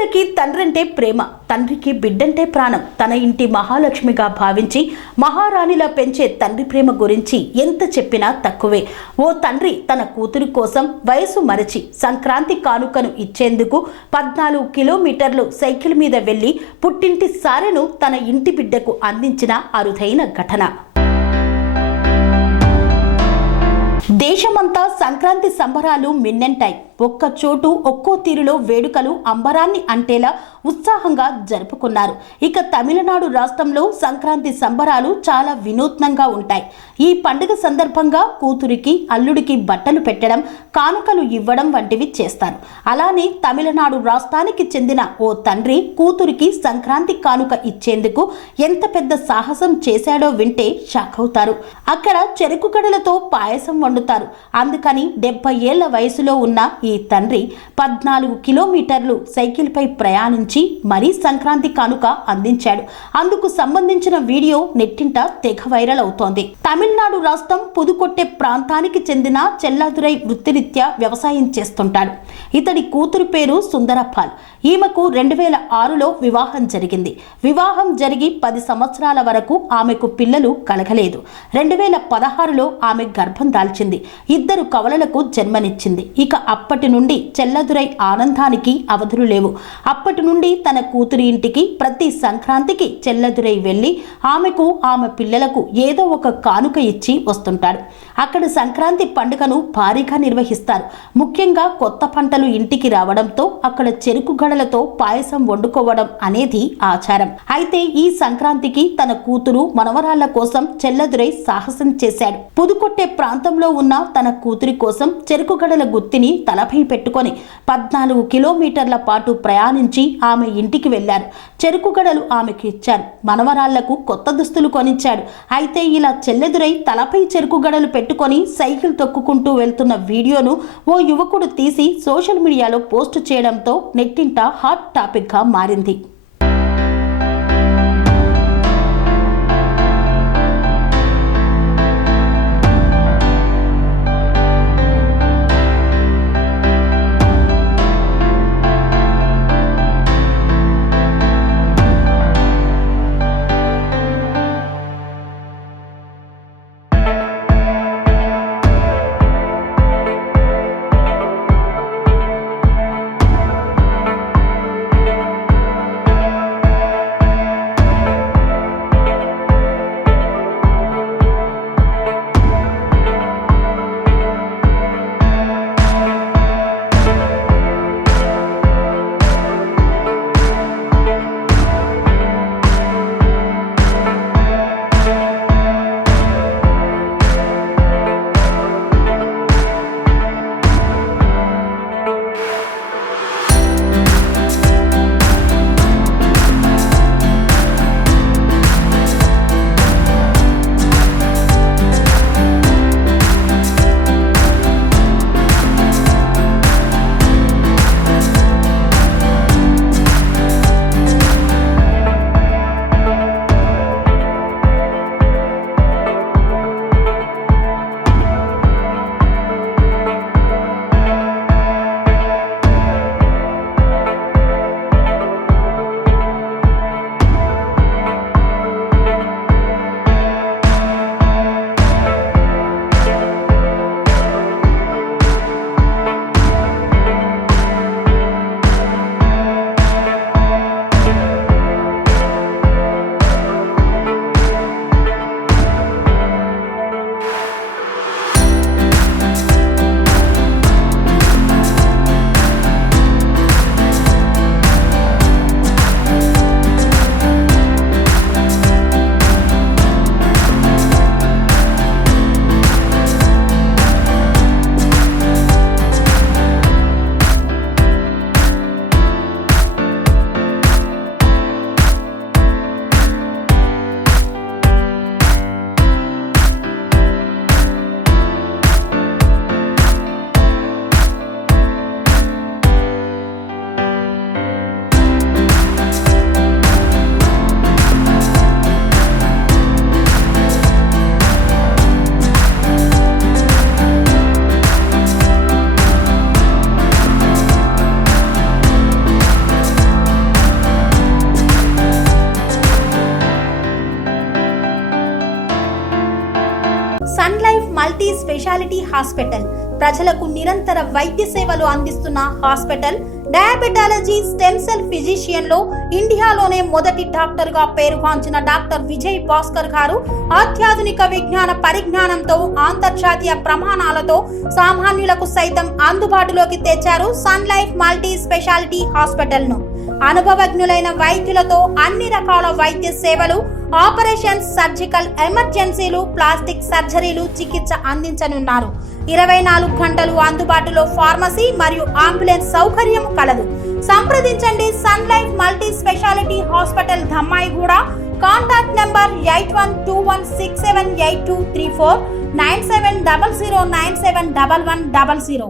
ఆడపిల్లకి తండ్రంటే ప్రేమ, తండ్రికి బిడ్డంటే ప్రాణం. తన ఇంటి మహాలక్ష్మిగా భావించి మహారాణిలా పెంచే తండ్రి ప్రేమ గురించి ఎంత చెప్పినా తక్కువే. ఓ తండ్రి తన కూతురి కోసం వయసు మరచి సంక్రాంతి కానుకను ఇచ్చేందుకు 14 కిలోమీటర్లు సైకిల్ మీద వెళ్లి పుట్టింటి సారెను తన ఇంటి బిడ్డకు అందించిన అరుదైన ఘటన. దేశమంతా సంక్రాంతి సంబరాలు మిన్నెంటాయి. ఒక్క చోటు ఒక్కో తీరులో వేడుకలు అంబరాన్ని అంటేలా ఉత్సాహంగా జరుపుకున్నారు. ఇక తమిళనాడు రాష్ట్రంలో సంక్రాంతి సంబరాలు చాలా వినూత్నంగా ఉంటాయి. ఈ పండుగ సందర్భంగా కూతురికి అల్లుడికి బట్టలు పెట్టడం, కానుకలు ఇవ్వడం వంటివి చేస్తారు. అలానే తమిళనాడు రాష్ట్రానికి చెందిన ఓ తండ్రి కూతురికి సంక్రాంతి కానుక ఇచ్చేందుకు ఎంత పెద్ద సాహసం చేశాడో వింటే షాక్ అవుతారు. అక్కడ చెరుకు గడలతో పాయసం వండుతారు. అందుకని 70 ఏళ్ల వయసులో ఉన్న ఈ తండ్రి 14 కిలోమీటర్లు సైకిల్పై ప్రయాణించి మరీ సంక్రాంతి కానుక అందించాడు. అందుకు సంబంధించిన వీడియో నెట్టింట తెగ వైరల్ అవుతోంది. తమిళనాడు రాష్ట్రం పుదుకొట్టె ప్రాంతానికి చెందిన చెల్లాదురై వృత్తిరీత్యా వ్యవసాయం చేస్తుంటాడు. ఇతడి కూతురు పేరు సుందరపాల్. ఈమెకు 2006లో వివాహం జరిగింది. వివాహం జరిగి 10 సంవత్సరాల వరకు ఆమెకు పిల్లలు కలగలేదు. 2016లో ఆమె గర్భం దాల్చింది. 2 కవలలకు జన్మనిచ్చింది. ఇక అప్పటి నుండి చెల్లదురై ఆనందానికి అవధులు లేవు. అప్పటి నుండి తన కూతురి ఇంటికి ప్రతి సంక్రాంతికి చెల్లదురై వెళ్ళి ఆమెకు ఆమె పిల్లలకు ఏదో ఒక కానుక ఇచ్చి వస్తుంటాడు. అక్కడ సంక్రాంతి పండుగను భారీగా నిర్వహిస్తారు. ముఖ్యంగా కొత్త పంటలు ఇంటికి రావడంతో అక్కడ చెరుకు గడలతో పాయసం వండుకోవడం అనేది ఆచారం. అయితే ఈ సంక్రాంతికి తన కూతురు మనవరాళ్ల కోసం చెల్లదురై సాహసం చేశాడు. పుదుకొట్టే ప్రాంతంలో ఉన్న తన కూతురి కోసం చెరుకు గడల గుత్తిని తలపై పెట్టుకొని 14 కిలోమీటర్ల పాటు ప్రయాణించి ఆమె ఇంటికి వెళ్లారు. చెరుకు గడలు ఆమెకు ఇచ్చారు. మనవరాళ్లకు కొత్త దుస్తులు కొనిచ్చాడు. అయితే ఇలా చెల్లెదురై తలపై చెరుకు గడలు పెట్టుకొని సైకిల్ తొక్కుకుంటూ వెళ్తున్న వీడియోను ఓ యువకుడు తీసి సోషల్ మీడియాలో పోస్టు చేయడంతో నెట్టింట హాట్ టాపిక్ గా మారింది. స్పెషాలిటీ హాస్పిటల్ ప్రజలకు నిరంతర వైద్య సేవలు అందిస్తున్న hospital. Diabetology, stem cell physician లో ఇండియాలోనే మొదటి డాక్టర్ గా పేరుగాంచిన డాక్టర్ విజయ్ భాస్కర్ గారు అత్యాధునిక విజ్ఞాన పరిజ్ఞానంతో అంతర్జాతీయ ప్రమాణాలతో సామాన్యులకు సైతం అందుబాటులోకి తెచ్చారు Sun Life multi speciality hospital ను. అనుభవజ్ఞులైన వైద్యులతో అన్ని రకాల వైద్య సేవలు, ఆపరేషన్స్, సర్జికల్ ఎమర్జెన్సీలు, ప్లాస్టిక్ సర్జరీలు, చికిత్స అందించనున్నారు. 24 గంటలు అందుబాటులో ఫార్మసీ మరియు అంబులెన్స్ సౌకర్యం కలదు. సంప్రదించండి Sun Life multi speciality hospital, Dhammaiguda. Contact number 8121678234, 9700971100.